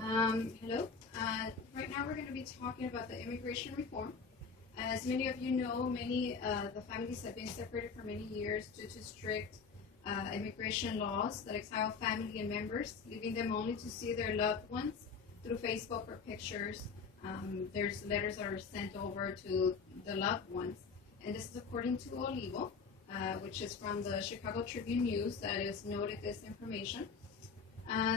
Hello. Right now we're going to be talking about the immigration reform. As many of you know, many the families have been separated for many years due to strict immigration laws that exile family and members, leaving them only to see their loved ones through Facebook or pictures. There's letters that are sent over to the loved ones, and this is according to Olivo, which is from the Chicago Tribune News that has noted this information.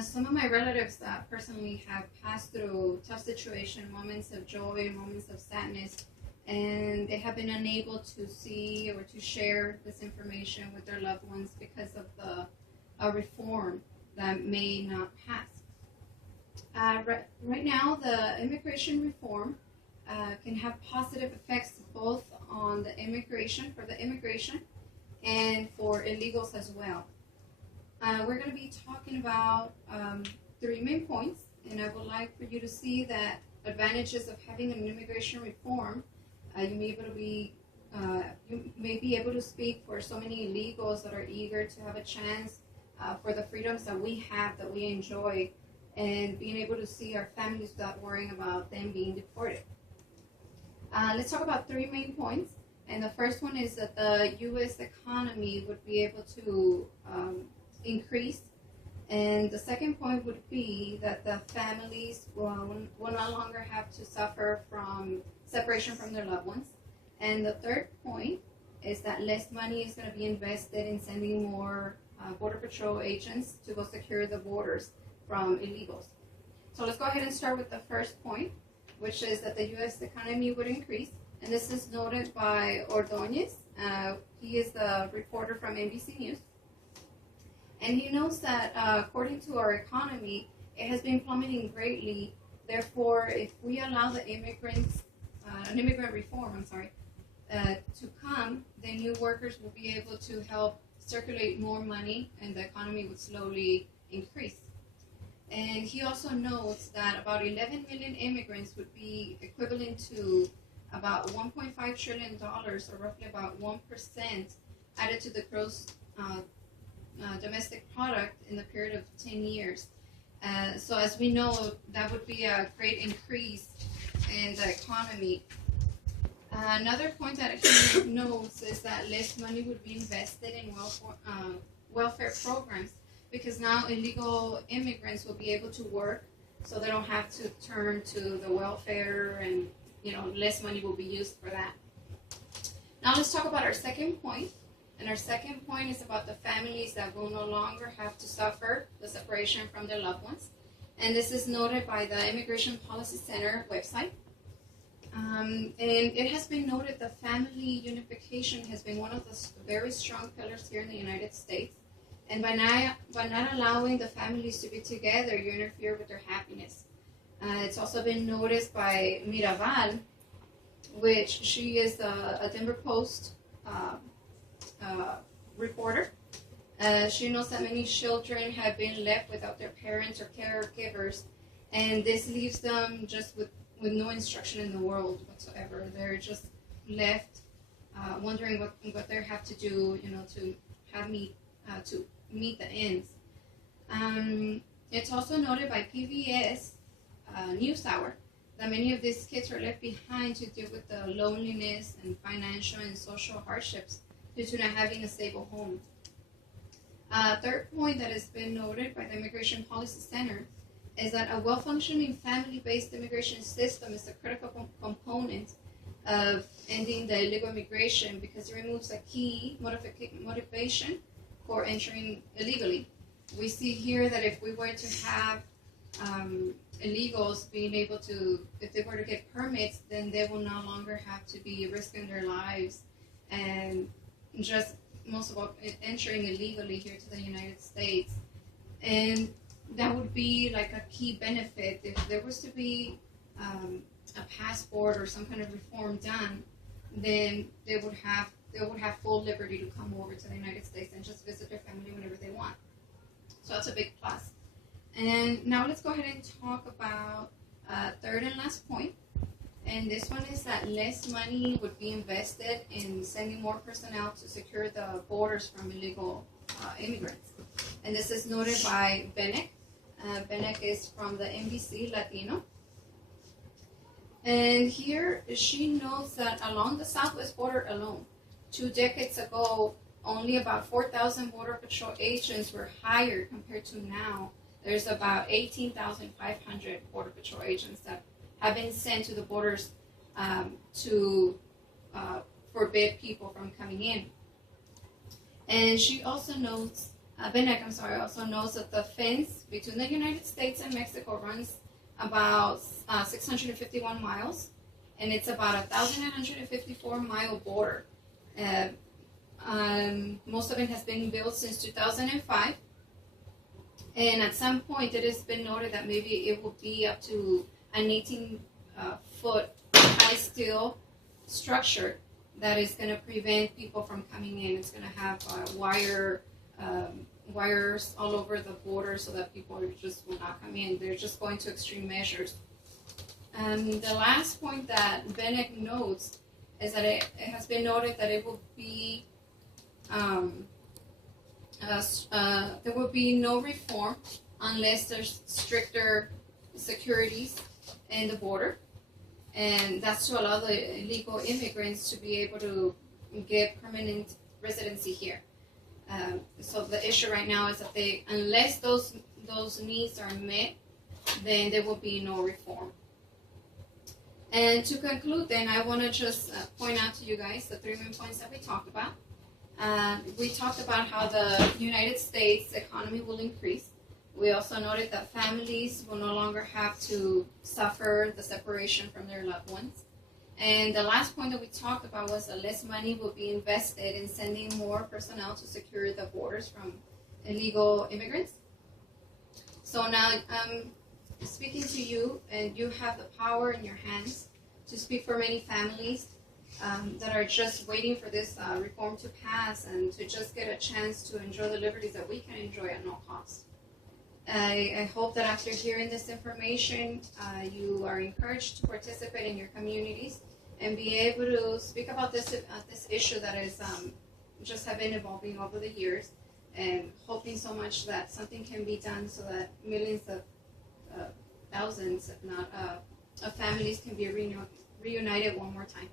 Some of my relatives that personally have passed through tough situations, moments of joy, moments of sadness, and they have been unable to see or to share this information with their loved ones because of the reform that may not pass. Right now, the immigration reform can have positive effects both on the immigration, and for illegals as well. We're going to be talking about three main points, and I would like for you to see that advantages of having an immigration reform. You may be able to speak for so many illegals that are eager to have a chance for the freedoms that we have, that we enjoy, and being able to see our families without worrying about them being deported. Let's talk about three main points. And the first one is that the U.S. economy would be able to increase. And the second point would be that the families will no longer have to suffer from separation from their loved ones. And the third point is that less money is going to be invested in sending more Border Patrol agents to go secure the borders from illegals. So let's go ahead and start with the first point, which is that the U.S. economy would increase. And this is noted by Ordonez. He is the reporter from NBC News. And he notes that according to our economy, it has been plummeting greatly. Therefore, if we allow the an immigrant reform, to come, then new workers will be able to help circulate more money and the economy would slowly increase. And he also notes that about 11 million immigrants would be equivalent to about $1.5 trillion, or roughly about 1% added to the gross domestic product in the period of 10 years. So as we know, that would be a great increase in the economy. Another point that he notes is that less money would be invested in welfare programs, because now illegal immigrants will be able to work, so they don't have to turn to the welfare, and less money will be used for that. Now let's talk about our second point. And our second point is about the families that will no longer have to suffer the separation from their loved ones. And this is noted by the Immigration Policy Center website. And it has been noted that family unification has been one of the very strong pillars here in the United States. And by not allowing the families to be together, you interfere with their happiness. It's also been noticed by Mirabal, which she is a Denver Post reporter. She knows that many children have been left without their parents or caregivers, and this leaves them just with no instruction in the world whatsoever. They're just left wondering what they have to do, to meet the ends. It's also noted by PBS NewsHour that many of these kids are left behind to deal with the loneliness and financial and social hardships due to not having a stable home. Third point that has been noted by the Immigration Policy Center is that a well-functioning family-based immigration system is a critical component of ending the illegal immigration, because it removes a key motivation for entering illegally. We see here that if we were to have illegals being able to, if they were to get permits, then they will no longer have to be risking their lives and just most of all entering illegally here to the United States. And that would be like a key benefit. If there was to be a passport or some kind of reform done, then they would have full liberty to come over to the United States and just visit their family whenever they want. So that's a big plus. And now let's go ahead and talk about third and last point. And this one is that less money would be invested in sending more personnel to secure the borders from illegal immigrants. And this is noted by Bennett. Benek is from the NBC Latino. And here she notes that along the southwest border alone, 2 decades ago, only about 4,000 Border Patrol agents were hired compared to now. There's about 18,500 Border Patrol agents that have been sent to the borders to forbid people from coming in. And she also notes, Benek, also knows that the fence between the United States and Mexico runs about 651 miles, and it's about a 1,954-mile border. Most of it has been built since 2005, and at some point it has been noted that maybe it will be up to an 18-foot high steel structure that is going to prevent people from coming in. It's going to have wires all over the border so that people just will not come in. They're just going to extreme measures. The last point that Benek notes is that it has been noted that it will be there will be no reform unless there's stricter securities in the border, and that's to allow the illegal immigrants to be able to get permanent residency here. So the issue right now is that unless those needs are met, then there will be no reform. And to conclude, then, I want to just point out to you guys the 3 main points that we talked about. We talked about how the United States economy will increase. We also noted that families will no longer have to suffer the separation from their loved ones. And the last point that we talked about was that less money will be invested in sending more personnel to secure the borders from illegal immigrants. So now I'm speaking to you, and you have the power in your hands to speak for many families that are just waiting for this reform to pass and to just get a chance to enjoy the liberties that we can enjoy at no cost. I hope that after hearing this information, you are encouraged to participate in your communities and be able to speak about this issue that is just have been evolving over the years, and hoping so much that something can be done so that millions of thousands, if not, of families can be reunited one more time.